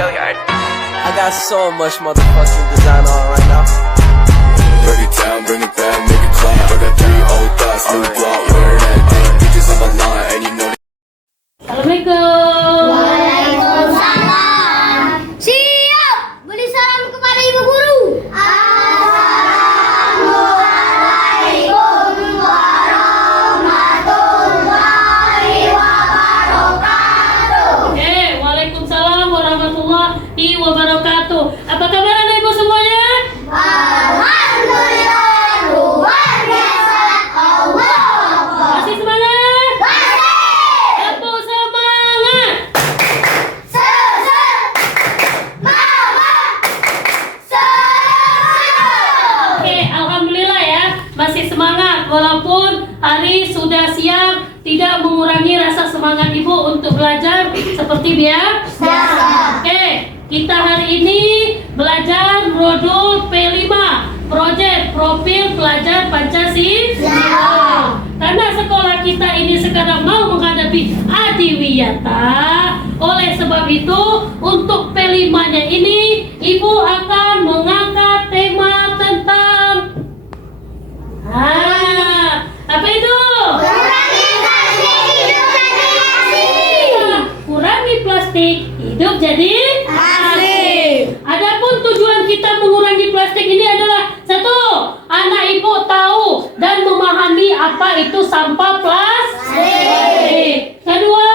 I got so much motherfucking design on right now. Dirty town, bring it back, make it clap. I got 3 old thoughts, new block, where that thing. Bitches on my line, and you know. Assalamualaikum. Waalaikumsalam. Siap. Beri salam kepada Ibu Guru. Assalamualaikum warahmatullahi wabarakatuh. Waalaikumsalam warahmatullahi wabarakatuh. Apa kabar Anda Ibu semuanya? Alhamdulillah luar biasa. Allah. Masih semangat? Masih. Tepuk semangat. Alhamdulillah ya, masih semangat walaupun hari sudah siang, tidak mengurangi rasa semangat Ibu untuk belajar seperti biasa. Kita hari ini belajar modul P5, proyek profil pelajar Pancasila. Karena sekolah kita ini sekarang mau menghadapi Adiwiyata, oleh sebab itu untuk P5-nya ini Ibu akan mengangkat tema tentang apa itu? Kurangi plastik, hidup jadi asik. Adapun tujuan kita mengurangi plastik ini adalah satu, anak Ibu tahu dan memahami apa itu sampah plastik. Kedua,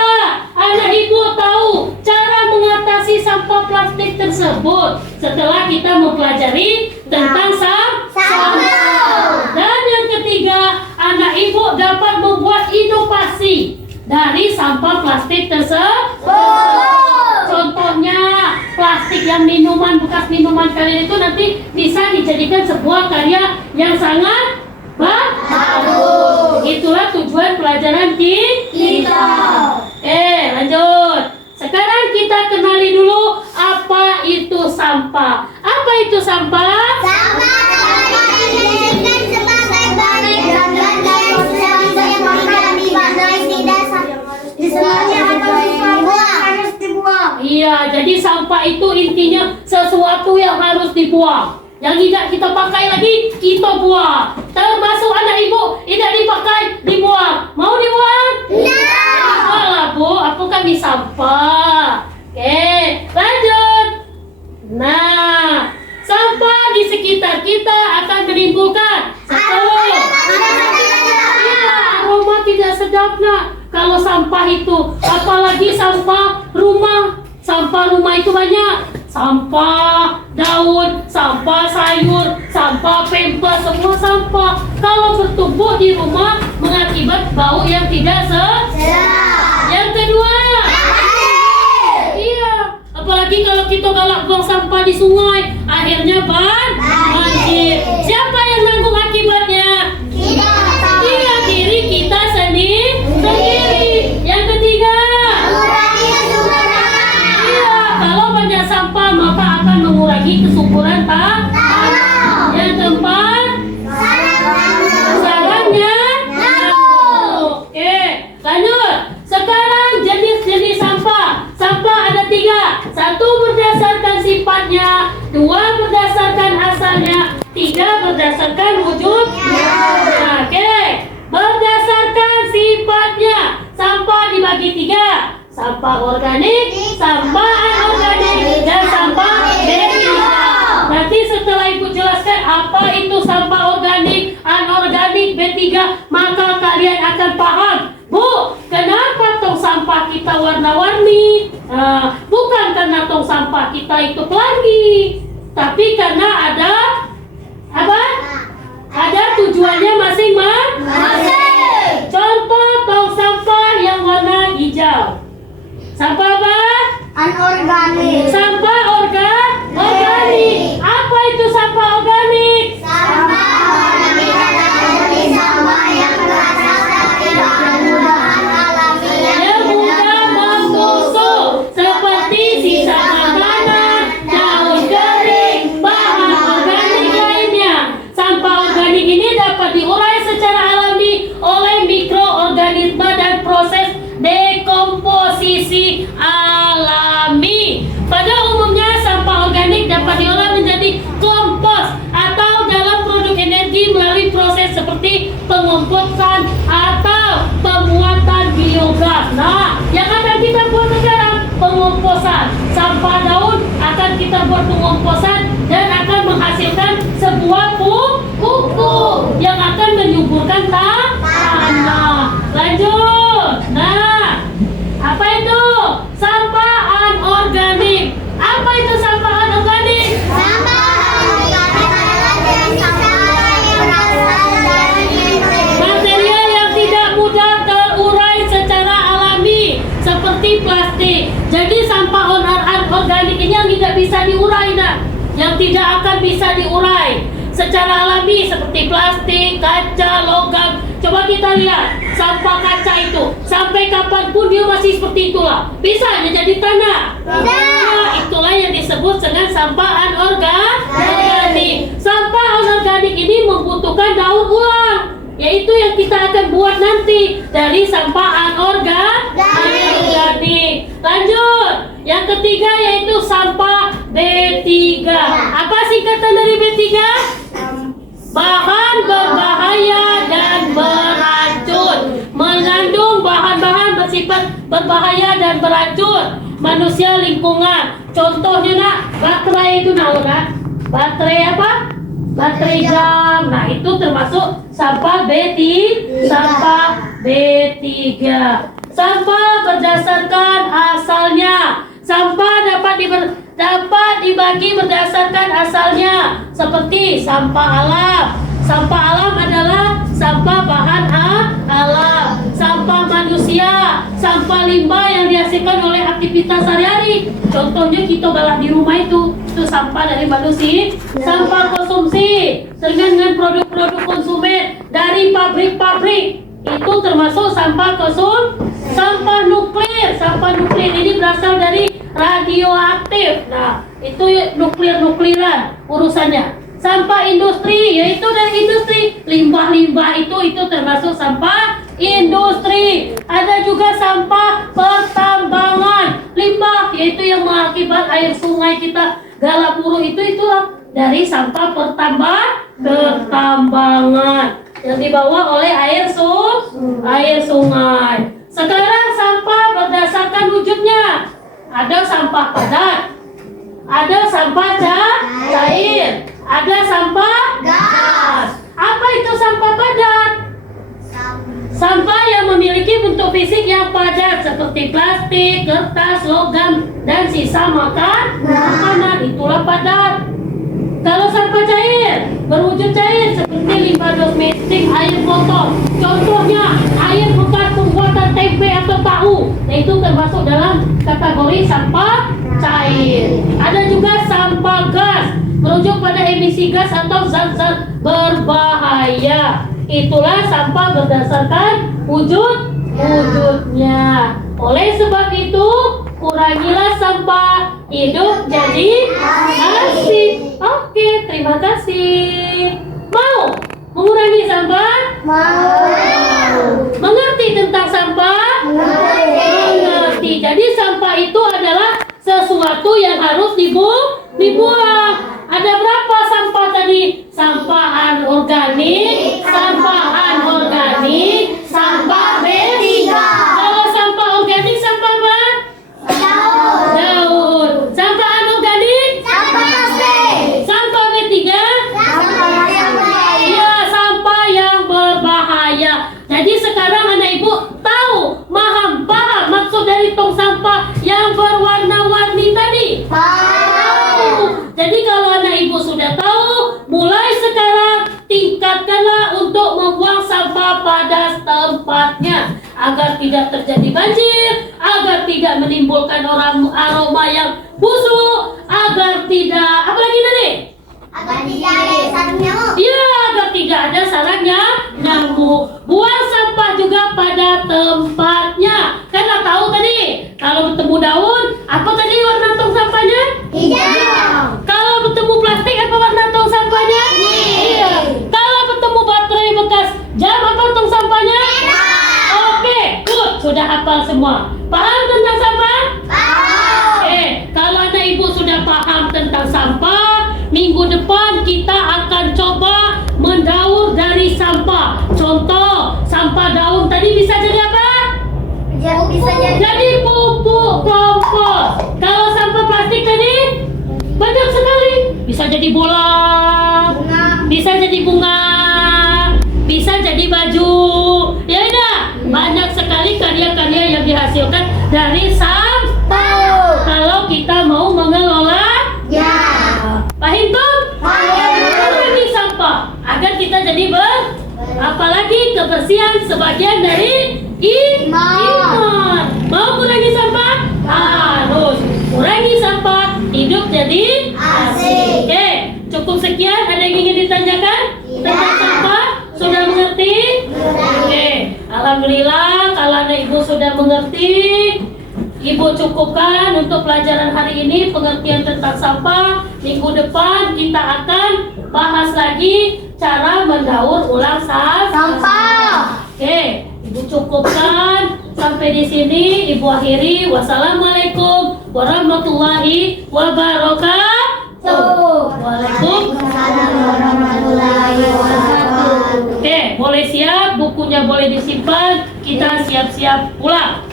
anak Ibu tahu cara mengatasi sampah plastik tersebut setelah kita mempelajari tentang sampah. Dan yang ketiga, anak Ibu dapat membuat inovasi dari sampah plastik tersebut. Contohnya, plastik yang bekas minuman kalian itu nanti bisa dijadikan sebuah karya yang sangat bagus. Itulah tujuan pelajaran kita. Lanjut. Sekarang kita kenali dulu apa itu sampah. Apa itu sampah? Sampah didefinisikan sebagai barang dan harus dibuang. Iya, jadi sampah itu intinya sesuatu yang harus dibuang. Yang tidak kita pakai lagi, kita buang. Termasuk anak Ibu, tidak dipakai, dibuang. Mau dibuang? Lah Bu, aku kan di sampah. Lanjut. Nah, sampah di sekitar kita akan menimbulkan aroma tidak sedap nak. Kalau sampah itu, apalagi sampah rumah. Sampah rumah itu banyak. Sampah daun, sampah sayur, sampah pampers, semua sampah. Kalau bertumpuk di rumah mengakibat bau yang tidak sedap. Yang kedua, iya, apalagi kalau kita galak buang sampah di sungai, akhirnya banjir. Siapa yang nanggung akibatnya? Iya, diri kita sendiri. Yang ketiga, kalau banyak sampah maka akan mengurangi kesuburan tanah. Yang keempat, sarangnya. Lanjut. Sekarang jenis-jenis sampah. Sampah ada 3. 1 berdasarkan sifatnya, 2 berdasarkan asalnya, 3 berdasarkan wujudnya. Berdasarkan sifatnya, sampah dibagi 3. Sampah organik, sampah anorganik, dan sampah B3. Nanti setelah Ibu jelaskan apa itu sampah organik, anorganik, B3, maka kalian akan paham. Bu, kenapa tong sampah kita warna-warni? Bukan karena tong sampah kita itu pelangi, tapi karena ada apa? Ada tujuannya masing-masing. Contoh tong sampah yang warna hijau. Sampah apa? Anorganik. Sampah organik. Apa itu sampah organik? Sampah organik adalah jenis sampah yang berasal dari bahan-bahan alami Yang mudah membusuk, seperti sisa makanan, daun kering, bahan organik lainnya. Sampah organik ini dapat diurai secara alami oleh mikroorganisme dan proses dekomposisi alami. Pada umumnya pengomposan. Sampah daun akan kita buat pengomposan dan akan menghasilkan sebuah pupuk yang akan menyuburkan tanah. Lanjut. Nah, apa itu? Sampah anorganik. Apa itu sampah anorganik? Sampah organik adalah jenis sampah yang berasal dari Material yang tidak mudah terurai secara alami seperti plastik. Jadi sampah anorganik ini yang tidak bisa diurai, nah, yang tidak akan bisa diurai secara alami seperti plastik, kaca, logam. Coba kita lihat sampah kaca itu sampai kapanpun dia masih seperti itulah. Bisa hanya jadi tanah. Nah, itulah yang disebut dengan sampah anorganik. Sampah anorganik ini membutuhkan daur ulang, yaitu yang kita akan buat nanti dari sampah anorganik. Lanjut. Yang ketiga yaitu sampah B3. Apa singkatan dari B3? Bahan berbahaya dan beracun. Mengandung bahan-bahan bersifat berbahaya dan beracun manusia, lingkungan. Contohnya nak, baterai itu nak, baterai apa? Baterai jam. Nah, itu termasuk sampah B3. Sampah B3. Sampah berdasarkan asalnya. Sampah dapat dibagi berdasarkan asalnya, seperti sampah alam. Sampah alam adalah sampah bahan alam. Sampah manusia, sampah limbah yang dihasilkan oleh aktivitas sehari-hari. Contohnya kita galak di rumah itu sampah dari manusia. Sampah konsumsi, dengan produk-produk konsumen dari pabrik-pabrik, itu termasuk sampah Sampah nuklir. Sampah nuklir ini berasal dari radioaktif. Nah, itu nukliran urusannya. Sampah industri, yaitu dari industri. Limbah-limbah itu termasuk sampah industri. Ada juga sampah pertambangan. Limbah, yaitu yang mengakibat air sungai kita galak buruk itulah dari sampah pertambangan yang dibawa oleh air sungai. Sekarang sampah berdasarkan wujudnya. Ada sampah padat, ada sampah cair, ada sampah gas. Apa itu sampah padat? Sampah yang memiliki bentuk fisik yang padat seperti plastik, kertas, logam, dan sisa makanan, itulah padat. Kalau sampah cair, berwujud cair seperti limbah domestik, air kotor. Contohnya, air bekas pembuatan tempe atau tahu. Nah, itu termasuk dalam kategori sampah cair. Ada juga sampah gas, merujuk pada emisi gas atau zat-zat berbahaya. Itulah sampah berdasarkan wujudnya. Oleh sebab itu, kurangilah sampah, hidup jadi asik. Oke, terima kasih. Mau mengurangi sampah? Mau. Mengerti tentang sampah? Mengerti. Jadi sampah itu adalah sesuatu yang harus dibuang. Ada berapa sampah tadi? Sampah anorganik, sampah B3. Kalau sampah organik sampah apa? Daun. Sampah anorganik? Sampah B3? Iya, sampah yang berbahaya. Jadi sekarang anak ibu tahu, paham maksud dari tong sampah yang berwarna-warni tadi? Jadi kalau anak ibu sudah tahu, mulai sekarang tingkatkanlah untuk membuang sampah pada tempatnya agar tidak terjadi banjir, agar tidak menimbulkan aroma yang busuk, agar tidak Agar tidak ada sarang nyamuk. iya, agar tidak ada sarangnya nyamuk. Buang sampah juga pada tempatnya. Karena tahu tadi, kalau bertemu daun, apa tadi warna tong sampahnya? Hijau. Kalau bertemu plastik, apa warna tong sampahnya? Iya. Kalau bertemu baterai bekas jam, apa tong sampahnya? Oke, good. Sudah hafal semua. Paham tentang sampah? Kalau anak ibu sudah paham tentang sampah, minggu depan kita akan coba mendaur dari sampah. Contoh, sampah daun tadi bisa jadi apa? Bisa jadi Jadi pupuk kompos. bola, bisa jadi bunga, bisa jadi baju. Ya udah, banyak sekali karya-karya yang dihasilkan dari sampah. Kalau kita mau mengelola, paham tuh? Kurangi sampah agar kita jadi apalagi kebersihan sebagian dari iman. Mau kurangi sampah? Harus kurangi sampah, hidup jadi Asik. Oke, cukup sekian. Ada yang ingin ditanyakan tentang sampah? Sudah mengerti? Oke, alhamdulillah kalau anak ibu sudah mengerti. Ibu cukupkan untuk pelajaran hari ini pengertian tentang sampah. Minggu depan kita akan bahas lagi cara mendaur ulang sampah. Oke, ibu cukupkan sampai di sini. Ibu akhiri. Wassalamualaikum warahmatullahi wabarakatuh. Waalaikumsalam warahmatullahi wabarakatuh. Oke, boleh siap, bukunya boleh disimpan. Kita siap-siap pulang.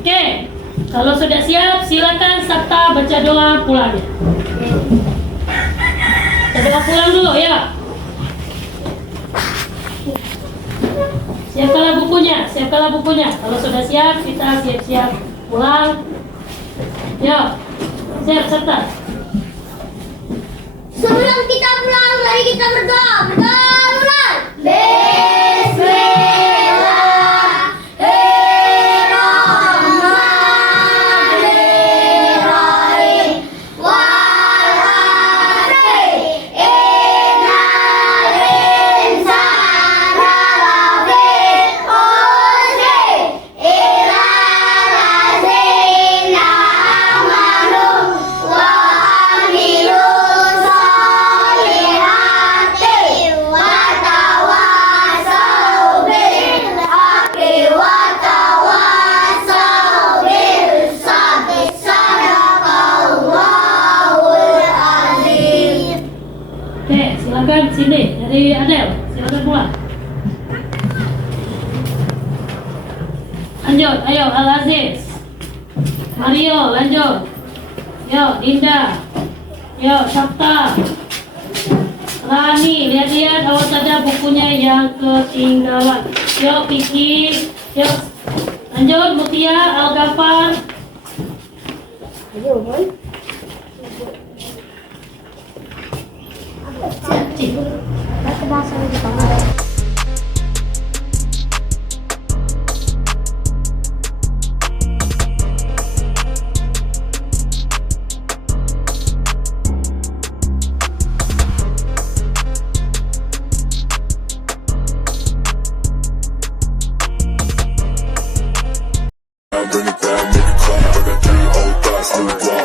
Oke, kalau sudah siap, silakan Sabta baca doa pulang. Baca doa pulang dulu ya. Siapkanlah bukunya, siapkanlah bukunya. Kalau sudah siap, kita siap-siap pulang. Yuk, siap Sabta. Sebelum kita pulang, mari kita berdoa. Berdoa ulang. Bismillahirrahmanirrahim. Wal asri innal insana lafi khusr illa allazina amanu wa amilus solihati wa tawassaw bil haqqi wa tawassaw bis sabri. Sadaqallahul azim. Oke, silakan sini dari Adel. Silakan pulang. Lanjut, ayo Al Aziz. Mario, lanjut. Yo, Dinda. Yo, Sabta. Rani, lihat-lihat awas saja bukunya yang ketinggalan. Yo, Kiki. Yo, lanjut Mutia, Al Gafar. Cik. Bring it down, make it clap. I got 3 old thoughts, new block.